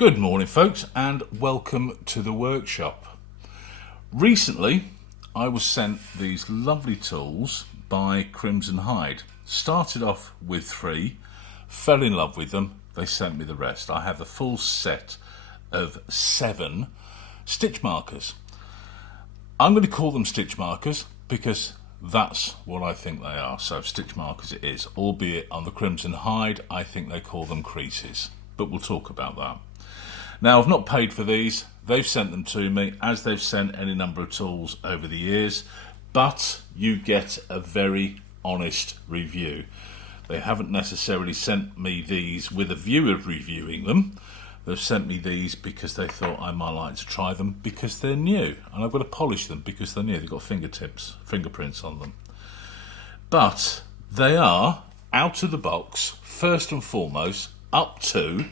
Good morning, folks, and welcome to the workshop. Recently, I was sent these lovely tools by Crimson Hide. Started off with 3, fell in love with them, they sent me the rest. I have the full set of 7 stitch markers. I'm going to call them stitch markers because that's what I think they are. So stitch markers it is, albeit on the Crimson Hide, I think they call them creases, but we'll talk about that. Now, I've not paid for these. They've sent them to me, as they've sent any number of tools over the years, but you get a very honest review. They haven't necessarily sent me these with a view of reviewing them. They've sent me these because they thought I might like to try them because they're new, and I've got to polish them because they're new. They've got fingerprints on them. But they are, out of the box, first and foremost, up to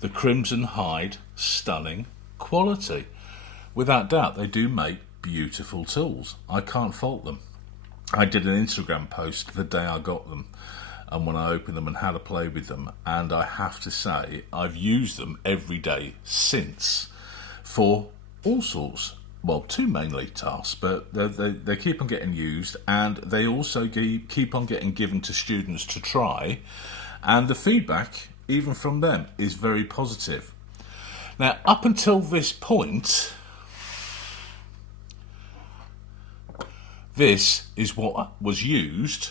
the Crimson Hide stunning quality. Without doubt, they do make beautiful tools. I can't fault them. I did an Instagram post the day I got them and when I opened them and had a play with them, and I have to say I've used them every day since for all sorts, well, 2 mainly tasks, but they keep on getting used, and they also keep on getting given to students to try, and the feedback even from them is very positive. Now, up until this point, this is what was used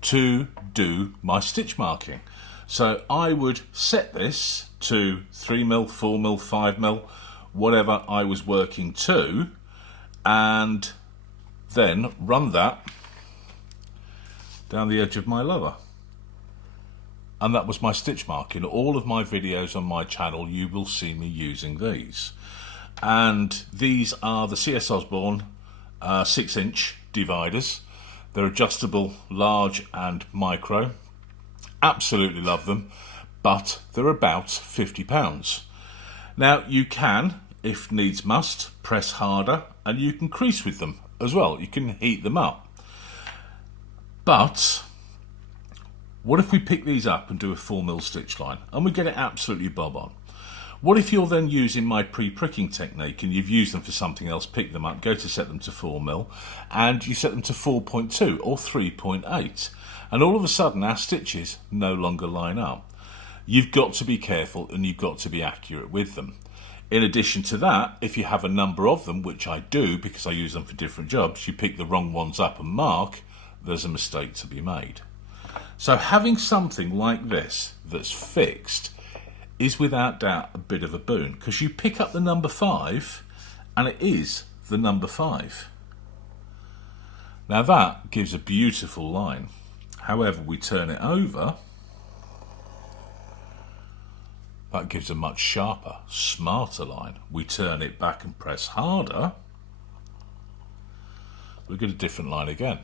to do my stitch marking. So I would set this to 3mm, 4mm, 5mm, whatever I was working to, and then run that down the edge of my lower. And that was my stitch mark. In all of my videos on my channel, you will see me using these. And these are the CS Osborne 6-inch dividers. They're adjustable, large and micro. Absolutely love them, but they're about £50. Now, you can, if needs must, press harder, and you can crease with them as well. You can heat them up. But what if we pick these up and do a 4mm stitch line and we get it absolutely bob on? What if you're then using my pre-pricking technique and you've used them for something else, pick them up, go to set them to 4mm, and you set them to 4.2 or 3.8, and all of a sudden our stitches no longer line up? You've got to be careful and you've got to be accurate with them. In addition to that, if you have a number of them, which I do because I use them for different jobs, you pick the wrong ones up and mark, there's a mistake to be made. So having something like this that's fixed is without doubt a bit of a boon, because you pick up the number 5 and it is the number 5. Now that gives a beautiful line. However, we turn it over, that gives a much sharper, smarter line. We turn it back and press harder, we get a different line again.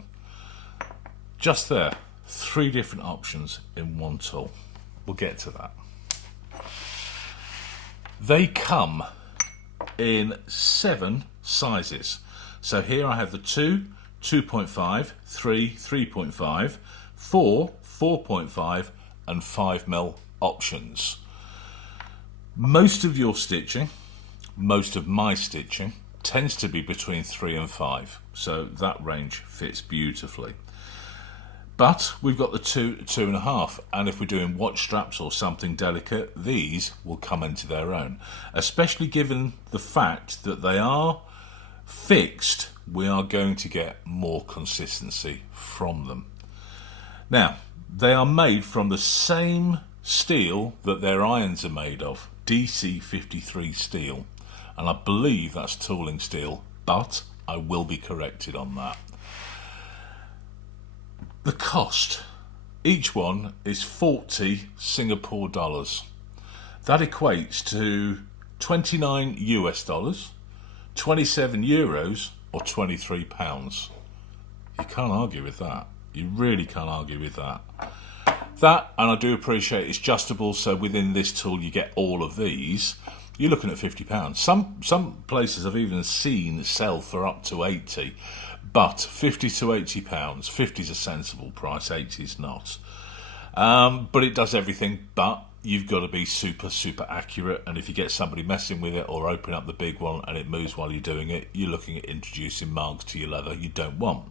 Just there. 3 different options in one tool. We'll get to that. They come in 7 sizes. So here I have the 2, 2.5, 3, 3.5, 4, 4.5 and 5mm options. Most of your stitching, most of my stitching, tends to be between 3 and 5. So that range fits beautifully. But we've got the 2, 2.5, and if we're doing watch straps or something delicate, these will come into their own. Especially given the fact that they are fixed, we are going to get more consistency from them. Now, they are made from the same steel that their irons are made of, DC53 steel, and I believe that's tooling steel, but I will be corrected on that. The cost, each one is 40 Singapore dollars. That equates to 29 US dollars, 27 euros, or 23 pounds. You can't argue with that. You really can't argue with that. That, and I do appreciate it's adjustable, so within this tool you get all of these. You're looking at £50. Some places I've even seen sell for up to 80. But 50 to 80 pounds, 50 is a sensible price, 80 is not. But it does everything but you've got to be super accurate, and if you get somebody messing with it or open up the big one and it moves while you're doing it, you're looking at introducing marks to your leather you don't want.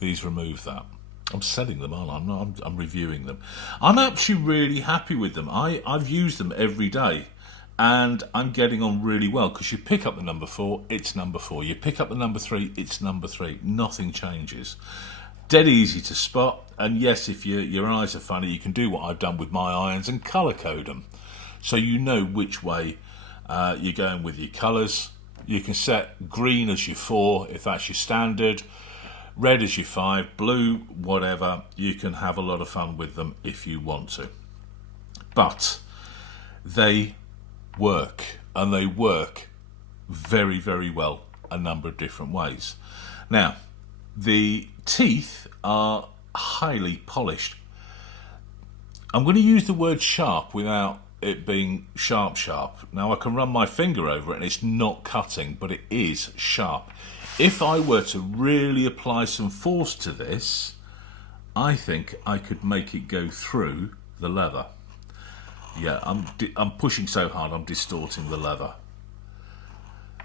These remove that. I'm selling them, aren't I? I'm reviewing them. I'm actually really happy with them. I've used them every day, and I'm getting on really well, because you pick up the number 4, it's number 4. You pick up the number 3, it's number 3. Nothing changes. Dead easy to spot, and yes, if your eyes are funny, you can do what I've done with my irons and colour code them, so you know which way you're going with your colours. You can set green as your 4 if that's your standard, red as your 5, blue, whatever. You can have a lot of fun with them if you want to, but they work, and they work very well a number of different ways. Now, the teeth are highly polished. I'm going to use the word sharp without it being sharp. Now, I can run my finger over it and it's not cutting, but it is sharp. If I were to really apply some force to this, I think I could make it go through the leather. Yeah, I'm pushing so hard I'm distorting the leather.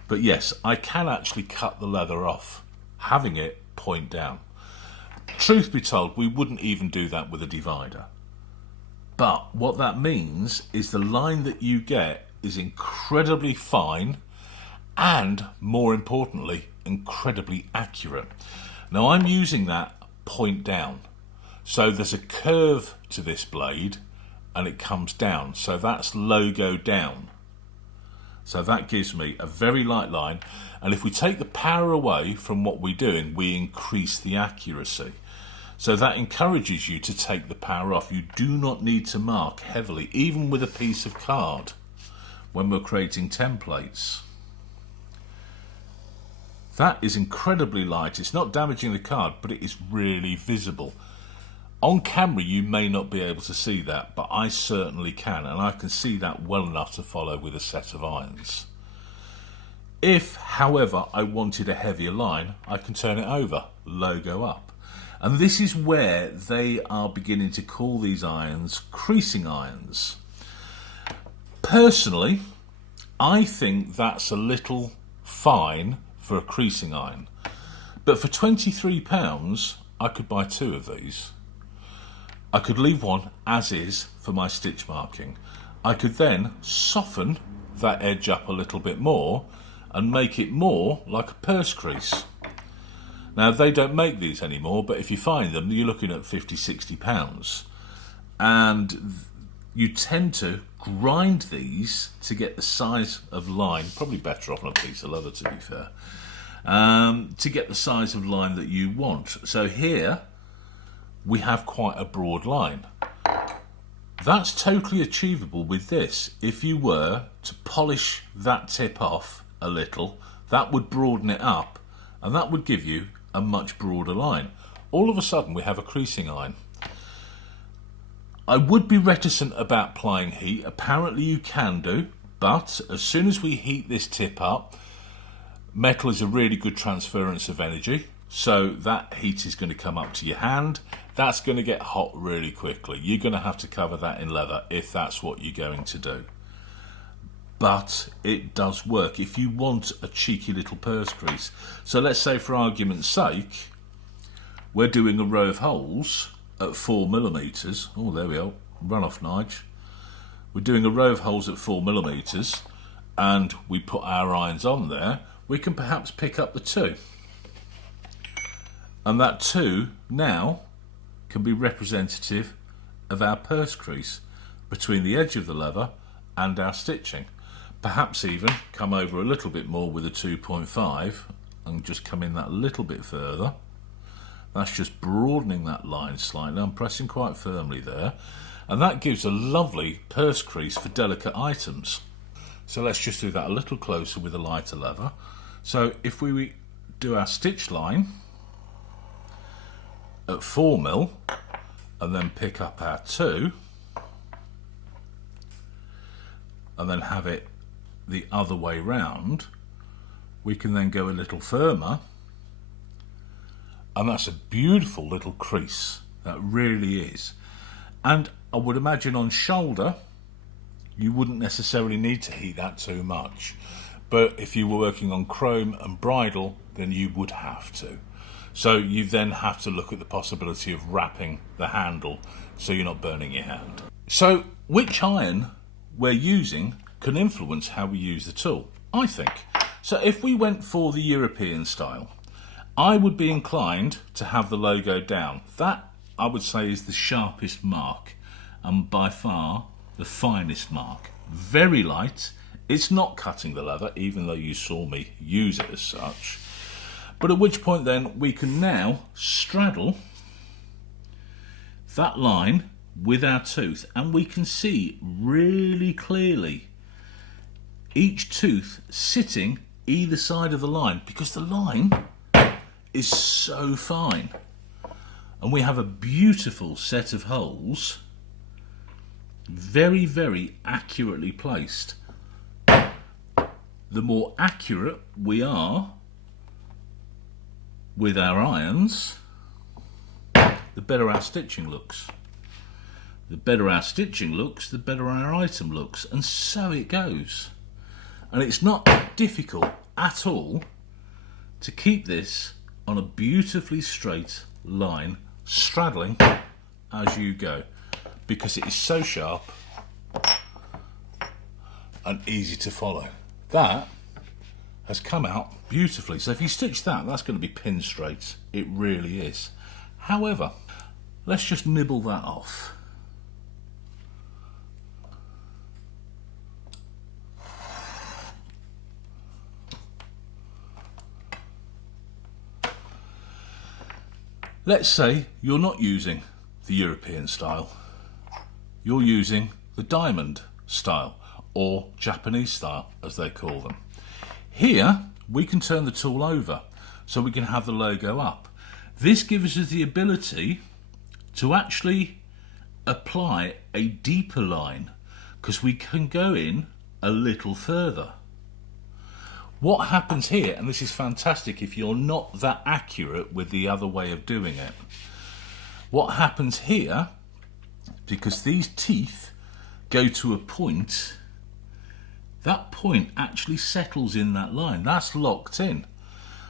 But yes, I can actually cut the leather off, having it point down. Truth be told, we wouldn't even do that with a divider. But what that means is the line that you get is incredibly fine and, more importantly, incredibly accurate. Now, I'm using that point down. So there's a curve to this blade and it comes down. So that's logo down. So that gives me a very light line. And if we take the power away from what we're doing, we increase the accuracy. So that encourages you to take the power off. You do not need to mark heavily, even with a piece of card, when we're creating templates. That is incredibly light. It's not damaging the card, but it is really visible. On camera, you may not be able to see that, but I certainly can, and I can see that well enough to follow with a set of irons. If, however, I wanted a heavier line, I can turn it over, logo up. And this is where they are beginning to call these irons creasing irons. Personally, I think that's a little fine for a creasing iron. But for £23, I could buy 2 of these. I could leave one as is for my stitch marking. I could then soften that edge up a little bit more and make it more like a purse crease. Now, they don't make these anymore, but if you find them, you're looking at £50–60. And you tend to grind these to get the size of line, probably better off on a piece of leather, to be fair, to get the size of line that you want. So here, we have quite a broad line. That's totally achievable with this. If you were to polish that tip off a little, that would broaden it up, and that would give you a much broader line. All of a sudden, we have a creasing iron. I would be reticent about applying heat. Apparently you can do, but as soon as we heat this tip up, metal is a really good transference of energy, so that heat is going to come up to your hand. That's going to get hot really quickly. You're going to have to cover that in leather if that's what you're going to do. But it does work if you want a cheeky little purse crease. So let's say, for argument's sake, we're doing a row of holes at 4mm. Oh, there we are. Run off, Nige. We're doing a row of holes at 4mm, and we put our irons on there. We can perhaps pick up the 2. And that 2 now can be representative of our purse crease between the edge of the leather and our stitching. Perhaps even come over a little bit more with a 2.5 and just come in that little bit further. That's just broadening that line slightly. I'm pressing quite firmly there, and that gives a lovely purse crease for delicate items. So let's just do that a little closer with a lighter leather. So if we do our stitch line at 4mm and then pick up our 2 and then have it the other way round, we can then go a little firmer, and that's a beautiful little crease. That really is. And I would imagine on shoulder, you wouldn't necessarily need to heat that too much. But if you were working on chrome and bridle, then you would have to. So you then have to look at the possibility of wrapping the handle so you're not burning your hand. So which iron we're using can influence how we use the tool, I think. So if we went for the European style, I would be inclined to have the logo down. That, I would say, is the sharpest mark and by far the finest mark. Very light. It's not cutting the leather, even though you saw me use it as such. But at which point then we can now straddle that line with our tooth, and we can see really clearly each tooth sitting either side of the line, because the line is so fine. And we have a beautiful set of holes, very, very accurately placed. The more accurate we are with our irons, the better our stitching looks. The better our stitching looks, the better our item looks, and so it goes. And it's not difficult at all to keep this on a beautifully straight line, straddling as you go, because it is so sharp and easy to follow. That has come out beautifully. So if you stitch that, that's going to be pin straight. It really is. However, let's just nibble that off. Let's say you're not using the European style. You're using the diamond style, or Japanese style as they call them. Here we can turn the tool over so we can have the logo up. This gives us the ability to actually apply a deeper line, because we can go in a little further. What happens here, and this is fantastic if you're not that accurate with the other way of doing it, what happens here, because these teeth go to a point, that point actually settles in that line. That's locked in.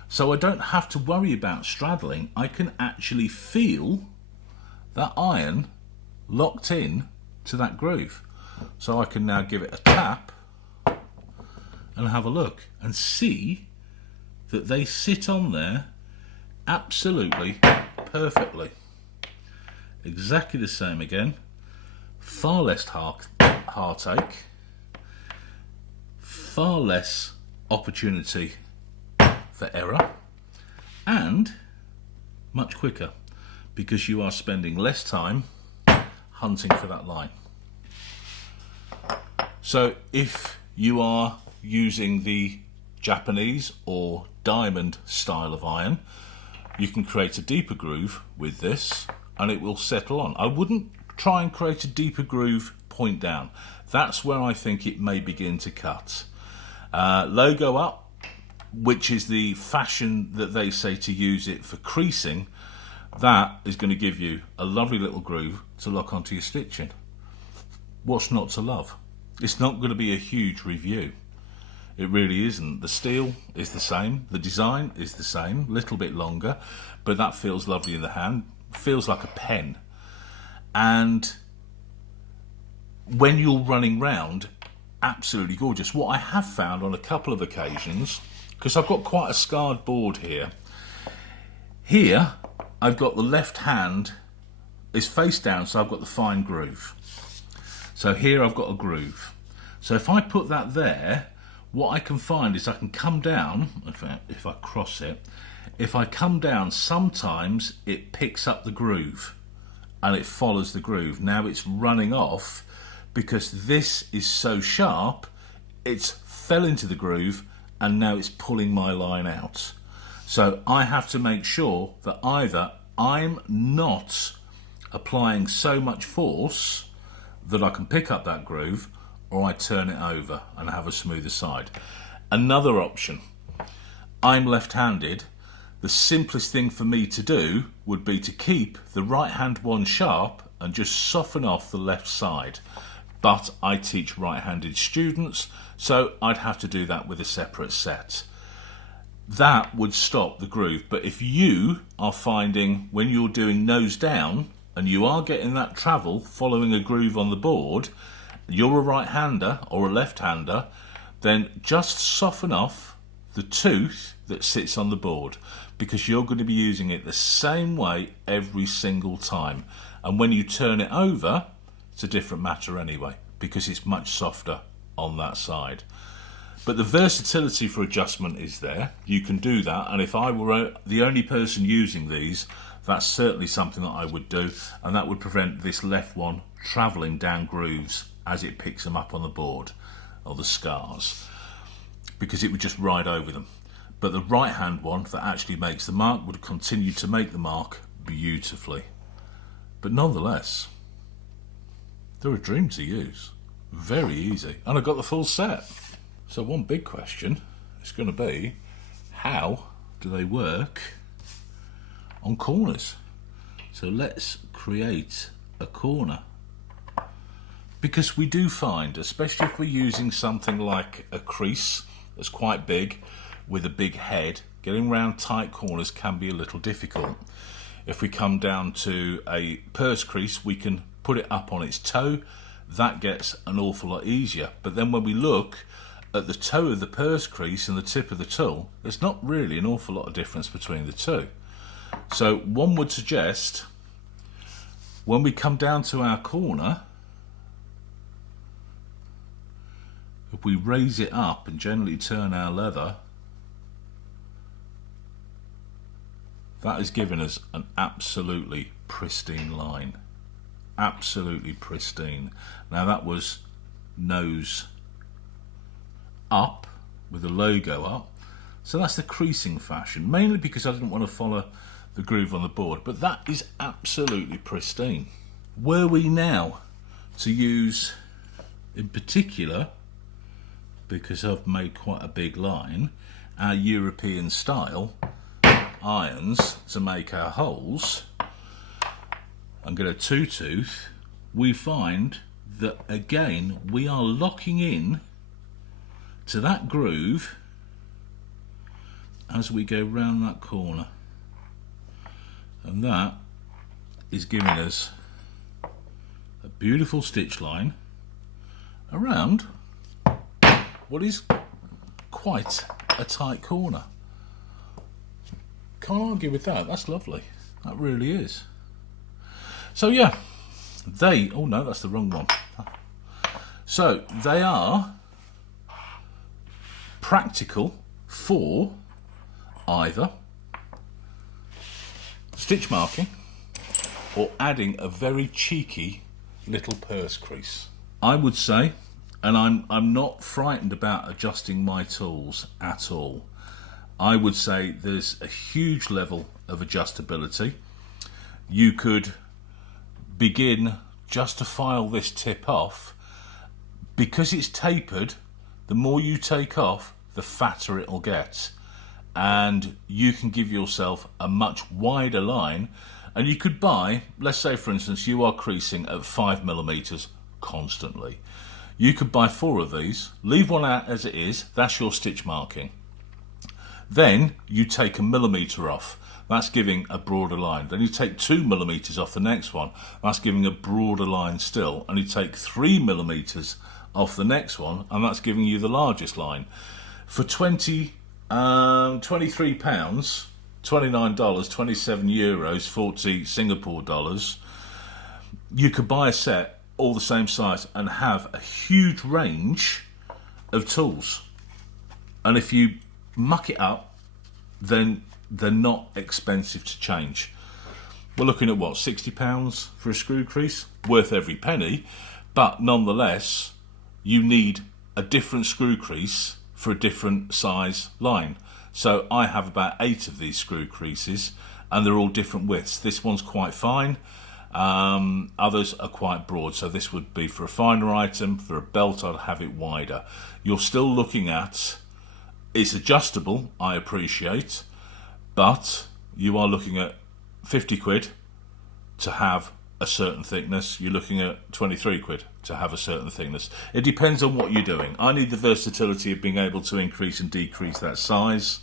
So I don't have to worry about straddling. I can actually feel that iron locked in to that groove. So I can now give it a tap and have a look and see that they sit on there absolutely perfectly. Exactly the same again. Far less heartache, far less opportunity for error, and much quicker, because you are spending less time hunting for that line. So if you are using the Japanese or diamond style of iron, you can create a deeper groove with this and it will settle on. I wouldn't try and create a deeper groove point down. That's where I think it may begin to cut. Logo up, which is the fashion that they say to use it for creasing, that is going to give you a lovely little groove to lock onto your stitching. What's not to love? It's not going to be a huge review. It really isn't. The steel is the same, the design is the same, a little bit longer, but that feels lovely in the hand, feels like a pen. And when you're running round, absolutely gorgeous. What I have found on a couple of occasions, because I've got quite a scarred board here, I've got the left hand is face down, so I've got the fine groove. So here I've got a groove. So if I put that there, what I can find is I can come down, if I cross it, if I come down, sometimes it picks up the groove and it follows the groove. Now it's running off because this is so sharp, it's fell into the groove and now it's pulling my line out. So I have to make sure that either I'm not applying so much force that I can pick up that groove, or I turn it over and have a smoother side. Another option, I'm left-handed. The simplest thing for me to do would be to keep the right hand one sharp and just soften off the left side. But I teach right-handed students, so I'd have to do that with a separate set. That would stop the groove. But if you are finding when you're doing nose down and you are getting that travel following a groove on the board, you're a right-hander or a left-hander, then just soften off the tooth that sits on the board, because you're going to be using it the same way every single time. And when you turn it over, it's a different matter anyway, because it's much softer on that side. But the versatility for adjustment is there. You can do that, and if I were the only person using these, that's certainly something that I would do, and that would prevent this left one travelling down grooves as it picks them up on the board, or the scars, because it would just ride over them. But the right hand one that actually makes the mark would continue to make the mark beautifully. But nonetheless, they're a dream to use. Very easy. And I've got the full set. So one big question is going to be, how do they work on corners? So let's create a corner. Because we do find, especially if we're using something like a crease that's quite big with a big head, getting around tight corners can be a little difficult. If we come down to a purse crease, we can put it up on its toe. That gets an awful lot easier. But then when we look at the toe of the purse crease and the tip of the tool, there's not really an awful lot of difference between the two. So one would suggest, when we come down to our corner, if we raise it up and gently turn our leather, that is giving us an absolutely pristine line. Absolutely pristine. Now that was nose up with the logo up. So that's the creasing fashion, mainly because I didn't want to follow the groove on the board, but that is absolutely pristine. Were we now to use, in particular, because I've made quite a big line, our European style irons to make our holes and get a two tooth, we find that again we are locking in to that groove as we go round that corner, and that is giving us a beautiful stitch line around what is quite a tight corner. Can't argue with that. That's lovely. That really is. So yeah, oh no, that's the wrong one. So they are practical for either stitch marking or adding a very cheeky little purse crease. I would say, and I'm not frightened about adjusting my tools at all, I would say there's a huge level of adjustability. You could begin just to file this tip off. Because it's tapered, the more you take off, the fatter it'll get, and you can give yourself a much wider line. And you could buy, let's say for instance you are creasing at 5mm constantly, you could buy 4 of these, leave one out as it is, that's your stitch marking. Then you take 1mm off, that's giving a broader line. Then you take 2mm off the next one, that's giving a broader line still. And you take 3mm off the next one, and that's giving you the largest line. For £23, $29, €27, 40 Singapore dollars, you could buy a set all the same size and have a huge range of tools. And if you muck it up, then they're not expensive to change. We're looking at what, £60 for a screw crease? Worth every penny, but nonetheless you need a different screw crease for a different size line. So I have about 8 of these screw creases and they're all different widths. This one's quite fine, others are quite broad, so this would be for a finer item. For a belt I'd have it wider. You're still looking at, it's adjustable, I appreciate, but you are looking at 50 quid to have a certain thickness, you're looking at 23 quid to have a certain thickness. It depends on what you're doing. I need the versatility of being able to increase and decrease that size.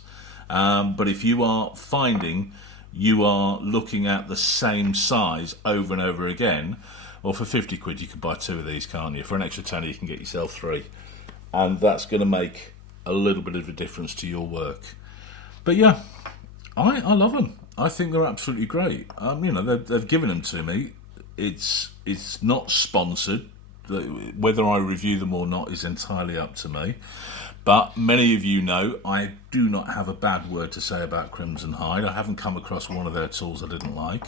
But if you are finding you are looking at the same size over and over again, well, for 50 quid you can buy 2 of these, can't you? For an extra tenner you can get yourself 3. And that's going to make a little bit of a difference to your work. But yeah, I love them. I think they're absolutely great. You know, they've given them to me. It's not sponsored. Whether I review them or not is entirely up to me. But many of you know I do not have a bad word to say about Crimson Hide. I haven't come across one of their tools I didn't like.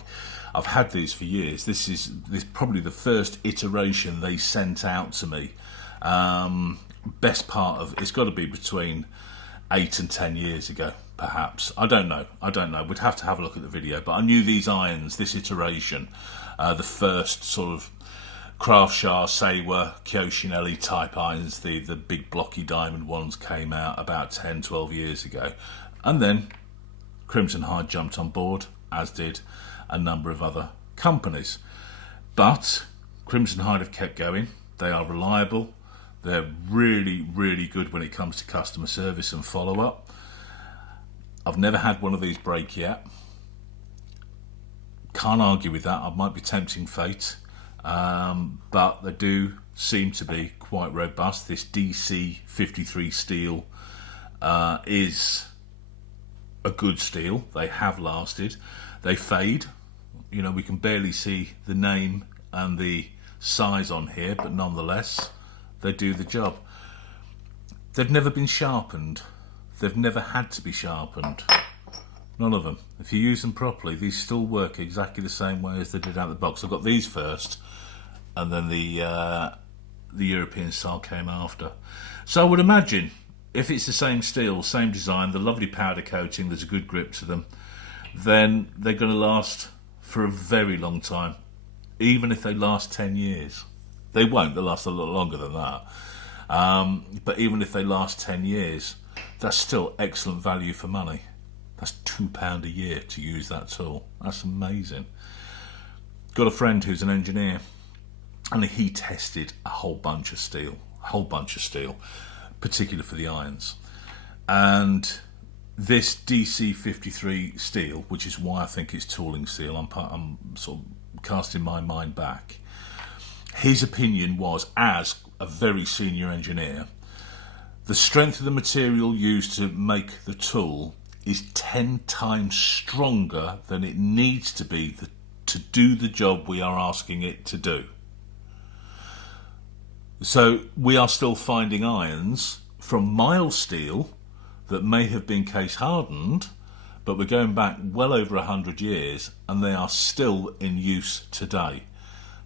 I've had these for years. This is probably the first iteration they sent out to me. Best part of it's got to be between 8 and 10 years ago, perhaps. I don't know. We'd have to have a look at the video. But I knew these irons, this iteration, the first sort of Craftshaw, Seiwa, Kyoshinelli type irons, the big blocky diamond ones came out about 10, 12 years ago. And then Crimson Hide jumped on board, as did a number of other companies. But Crimson Hide have kept going. They are reliable. They're really, really good when it comes to customer service and follow-up. I've never had one of these break yet. Can't argue with that. I might be tempting fate. But they do seem to be quite robust. This DC53 steel is a good steel. They have lasted. They fade. You know, we can barely see the name and the size on here, but nonetheless, they do the job. They've never been sharpened. They've never had to be sharpened. None of them. If you use them properly, these still work exactly the same way as they did out of the box. I've got these first, and then the European style came after. So I would imagine, if it's the same steel, same design, the lovely powder coating, there's a good grip to them, then they're going to last for a very long time, even if they last 10 years. They won't, they'll last a lot longer than that. But even if they last 10 years, that's still excellent value for money. That's £2 a year to use that tool. That's amazing. Got a friend who's an engineer, and he tested a whole bunch of steel, particularly for the irons. And this DC53 steel, which is why I think it's tooling steel, I'm sort of casting my mind back. His opinion was, as a very senior engineer, the strength of the material used to make the tool is 10 times stronger than it needs to be to do the job we are asking it to do. So we are still finding irons from mild steel that may have been case hardened, but we're going back well over 100 years and they are still in use today.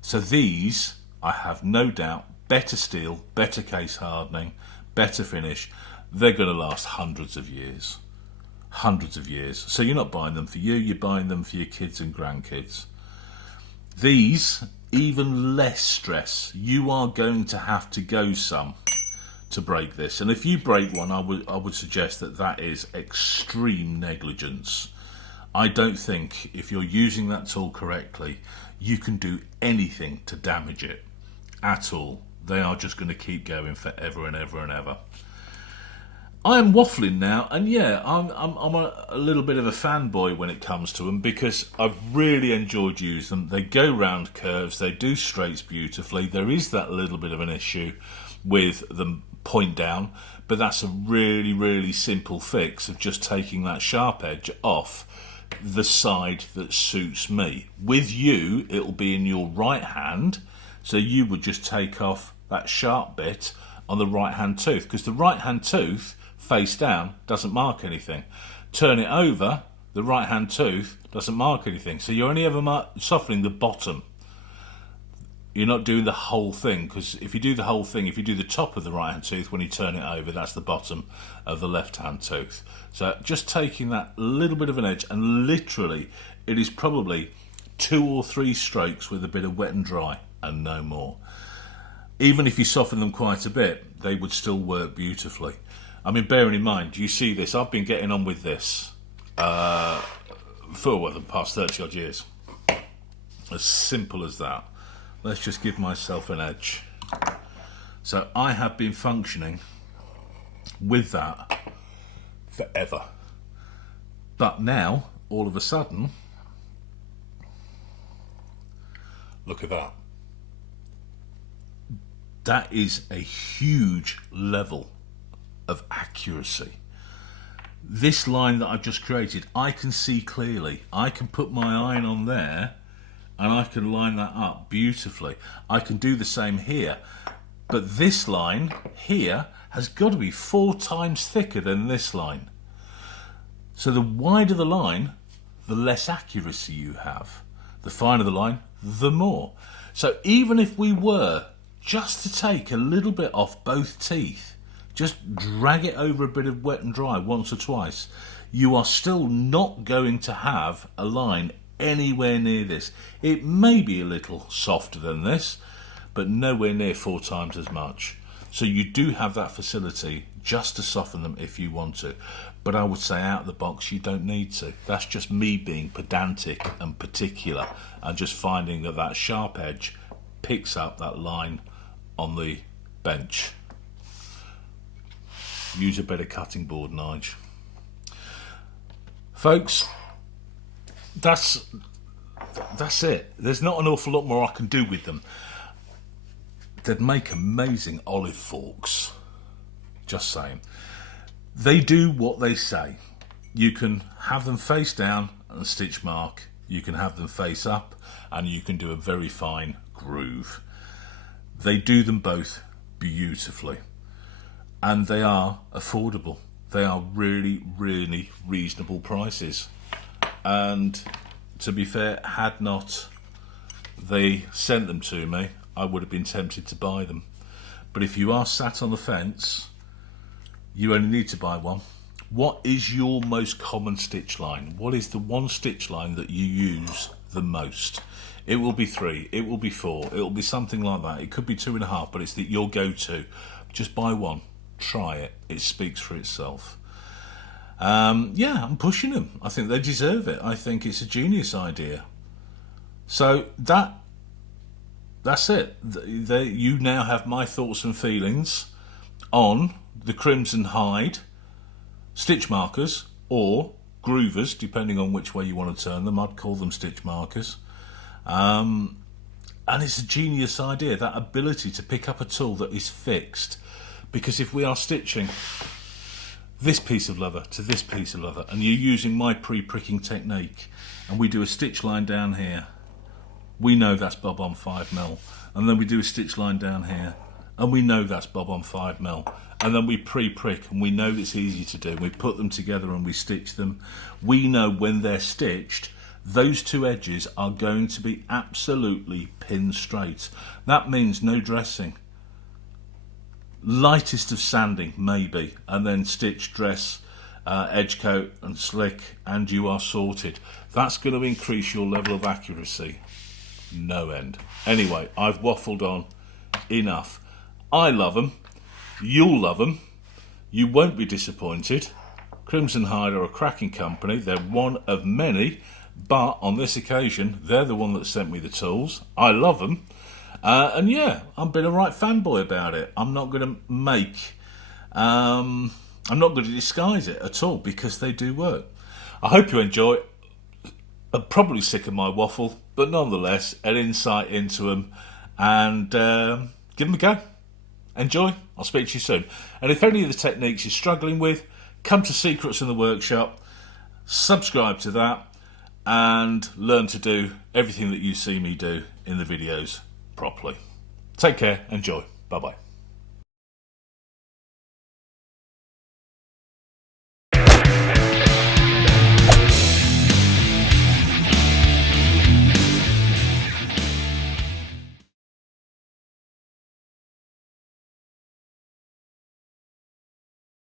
So these, I have no doubt, better steel, better case hardening, better finish, they're going to last hundreds of years. Hundreds of years. So you're not buying them for you, you're buying them for your kids and grandkids. These, even less stress. You are going to have to go some to break this. And if you break one, I would suggest that is extreme negligence. I don't think, if you're using that tool correctly, you can do anything to damage it at all. They are just going to keep going forever and ever and ever. I am waffling now, and yeah, I'm a little bit of a fanboy when it comes to them, because I've really enjoyed using them. They go round curves, they do straights beautifully. There is that little bit of an issue with them point down, but that's a really, really simple fix of just taking that sharp edge off the side that suits me. With you, it'll be in your right hand, so you would just take off that sharp bit on the right hand tooth, because the right hand tooth face down doesn't mark anything. Turn it over, the right hand tooth doesn't mark anything, so you're only ever softening the bottom. You're not doing the whole thing, because if you do the whole thing, if you do the top of the right hand tooth, when you turn it over, that's the bottom of the left hand tooth. So just taking that little bit of an edge, and literally it is probably 2 or 3 strokes with a bit of wet and dry and no more. Even if you soften them quite a bit, they would still work beautifully. I mean, bearing in mind, you see this, I've been getting on with this for the past 30 odd years. As simple as that. Let's just give myself an edge. So I have been functioning with that forever. But now, all of a sudden, look at that. That is a huge level of accuracy. This line that I've just created, I can see clearly. I can put my iron on there and I can line that up beautifully. I can do the same here. But this line here has got to be 4 times thicker than this line. So the wider the line, the less accuracy you have. The finer the line, the more. So even if we were just to take a little bit off both teeth, just drag it over a bit of wet and dry once or twice, you are still not going to have a line anywhere near this. It may be a little softer than this, but nowhere near 4 times as much. So you do have that facility just to soften them if you want to. But I would say out of the box, you don't need to. That's just me being pedantic and particular and just finding that that sharp edge picks up that line on the bench. Use a better cutting board, Nige. Folks, that's it. There's not an awful lot more I can do with them. They'd make amazing olive forks. Just saying. They do what they say. You can have them face down and stitch mark. You can have them face up and you can do a very fine groove. They do them both beautifully. And they are affordable. They are really, really reasonable prices. And to be fair, had not they sent them to me, I would have been tempted to buy them. But if you are sat on the fence, you only need to buy one. What is your most common stitch line? What is the one stitch line that you use the most? It will be 3, it will be 4, it will be something like that. It could be 2.5, but it's your go-to. Just buy one. Try it. It speaks for itself. Yeah, I'm pushing them. I think they deserve it. I think it's a genius idea. So that's it. You now have my thoughts and feelings on the Crimson Hide stitch markers or groovers, depending on which way you want to turn them. I'd call them stitch markers. And it's a genius idea, that ability to pick up a tool that is fixed. Because if we are stitching this piece of leather to this piece of leather and you're using my pre-pricking technique and we do a stitch line down here, we know that's bob on 5mm, and then we do a stitch line down here and we know that's bob on 5mm, and then we pre-prick and we know it's easy to do. We put them together and we stitch them. We know when they're stitched, those 2 edges are going to be absolutely pin straight. That means no dressing. Lightest of sanding, maybe, and then stitch, dress, edge coat and slick, and you are sorted. That's going to increase your level of accuracy no end. Anyway, I've waffled on enough. I love them. You'll love them. You won't be disappointed. Crimson Hide are a cracking company. They're one of many, but on this occasion, they're the one that sent me the tools. I love them. And yeah, I'm being a right fanboy about it. I'm not going to I'm not going to disguise it at all because they do work. I hope you enjoy it. I'm probably sick of my waffle, but nonetheless, an insight into them, and give them a go. Enjoy. I'll speak to you soon. And if any of the techniques you're struggling with, come to Secrets in the Workshop, subscribe to that, and learn to do everything that you see me do in the videos properly. Take care, enjoy. Bye bye.